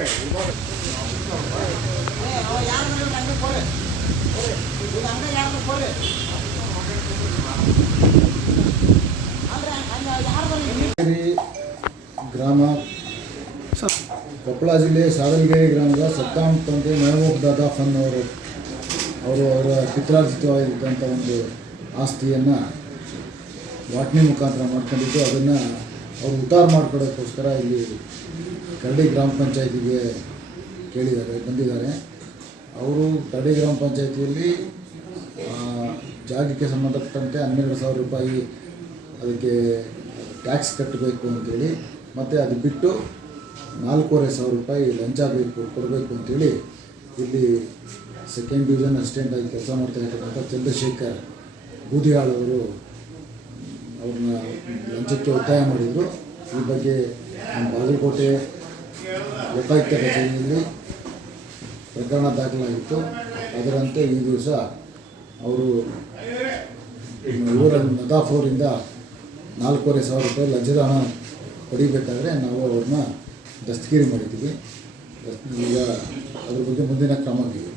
ಗ್ರಾಮ ಕೊಪ್ಪಳ ಜಿಲ್ಲೆ ಸಾಗಲಗೆರೆ ಗ್ರಾಮದ ಸದ್ದಾಂ ತಂದೆ ಮೆಹಬೂಬ್ ದಾದಾ ಫನ್ ಅವರು ಅವರ ಪಿತ್ರಾರ್ಜಿತವಾಗಿದ್ದಂಥ ಒಂದು ಆಸ್ತಿಯನ್ನು ವಾಟ್ನಿ ಮುಖಾಂತರ ಮಾಡ್ಕೊಂಡಿದ್ದು ಅದನ್ನು ಅವರು ಉದ್ಧಾರ ಮಾಡ್ಕೊಳ್ಳೋಕ್ಕೋಸ್ಕರ ಇಲ್ಲಿ ಕರಡಿ ಗ್ರಾಮ ಪಂಚಾಯತಿಗೆ ಬಂದಿದ್ದಾರೆ. ಅವರು ಕರಡಿ ಗ್ರಾಮ ಪಂಚಾಯತಿಯಲ್ಲಿ ಜಾಗಕ್ಕೆ ಸಂಬಂಧಪಟ್ಟಂತೆ 12,000 ರೂಪಾಯಿ ಅದಕ್ಕೆ ಟ್ಯಾಕ್ಸ್ ಕಟ್ಟಬೇಕು ಅಂತೇಳಿ, ಮತ್ತು ಅದು ಬಿಟ್ಟು 4,500 ರೂಪಾಯಿ ಲಂಚ ಕೊಡಬೇಕು ಅಂತೇಳಿ ಇಲ್ಲಿ ಸೆಕೆಂಡ್ ಡಿವಿಷನ್ ಅಸಿಸ್ಟೆಂಟ್ ಆಗಿ ಕೆಲಸ ಮಾಡ್ತಾ ಇರ್ತಕ್ಕಂಥ ಚಂದ್ರಶೇಖರ್ ಬೂದಿಯಾಳ್ ಅವರು ಅವ್ರನ್ನ ಲಂಚಕ್ಕೆ ಒತ್ತಾಯ ಮಾಡಿದರು. ಈ ಬಗ್ಗೆ ನಮ್ಮ ಬಾಗಲಕೋಟೆ ಲೋಕಾಯುಕ್ತ ಕಚೇರಿಯಲ್ಲಿ ಪ್ರಕರಣ ದಾಖಲಾಗಿತ್ತು. ಅದರಂತೆ ಈ ದಿವಸ ಅವರು ಇವರ ನದಾಫ್ ಅವರಿಂದ 4,500 ರೂಪಾಯಿ ಲಂಚದ ಹಣ ಪಡಿಬೇಕಾದ್ರೆ ನಾವು ಅವ್ರನ್ನ ದಸ್ತಗಿರಿ ಮಾಡಿದ್ದೀವಿ. ಈಗ ಅದ್ರ ಬಗ್ಗೆ ಮುಂದಿನ ಕ್ರಮ ಆಗಿದೆ.